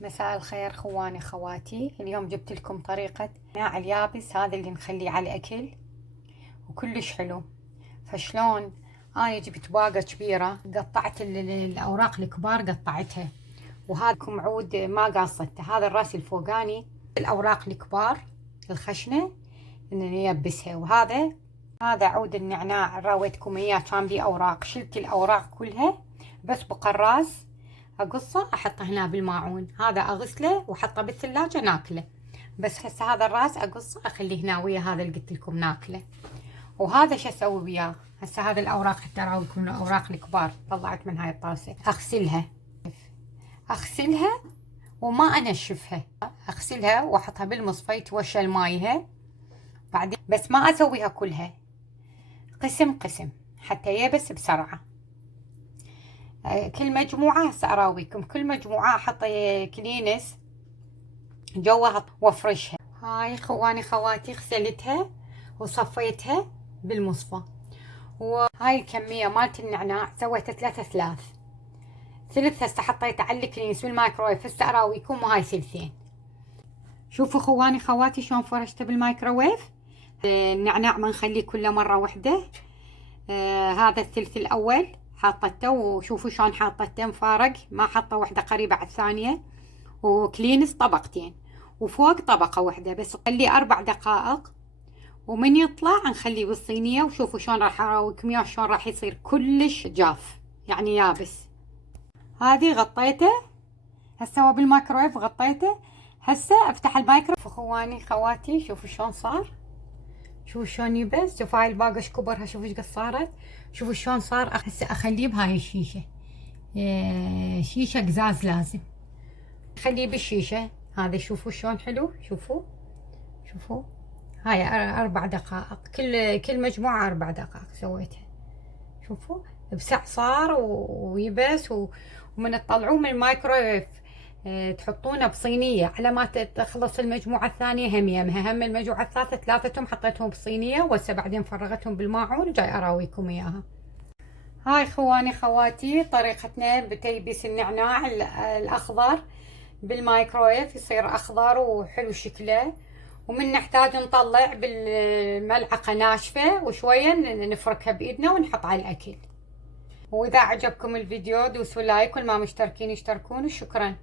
مساء الخير خواني خواتي. اليوم جبت لكم طريقة نعناع اليابس، هذا اللي نخليه على الأكل وكلش حلو. فشلون أنا جبت باقة كبيرة، قطعت الأوراق الكبار قطعتها، وهذاكم عود ما قاصته، هذا الراس الفوقاني الأوراق الكبار الخشنة نيبسها. وهذا عود النعناع راويتكم إياه كان بيه أوراق، شلت الأوراق كلها بس بقى الراس اقصه احطه هنا بالماعون، هذا اغسله واحطه بالثلاجه ناكله. بس هسه هذا الراس اقصه اخليه هنا ويا هذا اللي قلت لكم ناكله. وهذا شو اسوي وياه؟ هسه هذا الاوراق حتى اراويكم الاوراق الكبار طلعت من هاي الطاسه، اغسلها وما انشفها، اغسلها واحطها بالمصفى يتوشل مايها بعدين، بس ما اسويها كلها، قسم قسم حتى يبس بسرعه. كل مجموعة هسه أراويكم، كل مجموعة أحط كلينس جواها وافرشها. هاي خواني خواتي غسلتها وصفيتها بالمصفى. وهاي الكمية مالت النعناع سويتها 3 ثلث هسه حطيته على الكلينس بالمايكرويف. هسه أراويكم وهاي ثلثين. شوفوا خواني خواتي شلون فرشته بالمايكرويف. النعناع ما نخليه كله مرة واحدة. هذا الثلث الأول حاطته، وشوفوا شلون حاطته مفارق، ما حاطه واحده قريبه على الثانيه. وكلينس طبقتين وفوق طبقه واحده بس. خليه 4 دقائق ومن يطلع نخليه بالصينيه. وشوفوا شلون راح اراويكم اياه شلون راح يصير كلش جاف يعني يابس. هذه غطيته هسه هو بالمايكرويف غطيته. هسه افتح المايكرويف اخواني خواتي، شوفوا شلون صار، شوفوا شلون يبس. شوفوا هاي الباقة ايش كبرها، شوفوا ايش قد صارت، شوفوا شلون صار. هسه اخليه بهاي الشيشة، شيشة قزاز لازم اخليه بالشيشة هذا. شوفوا شلون حلو، شوفوا هاي 4 دقائق، كل مجموعة 4 دقائق سويتها. شوفوا بسع صار ويبس. ومن تطلعوه من المايكرويف تحطونه بصينية على ما تخلص المجموعة الثانية. هم المجموعة الثالثة 3 حطيتهم بصينية، وهسه بعدين فرغتهم بالماعون وجاي اراويكم اياها. هاي خواني خواتي طريقتنا بتيبيس النعناع الاخضر بالمايكرويف، يصير اخضر وحلو شكله. ومن نحتاج نطلع بالملعقة ناشفة وشوية نفركها بايدنا ونحط على الاكل. واذا عجبكم الفيديو دوسوا لايك، والما مشتركين يشتركون، وشكرا.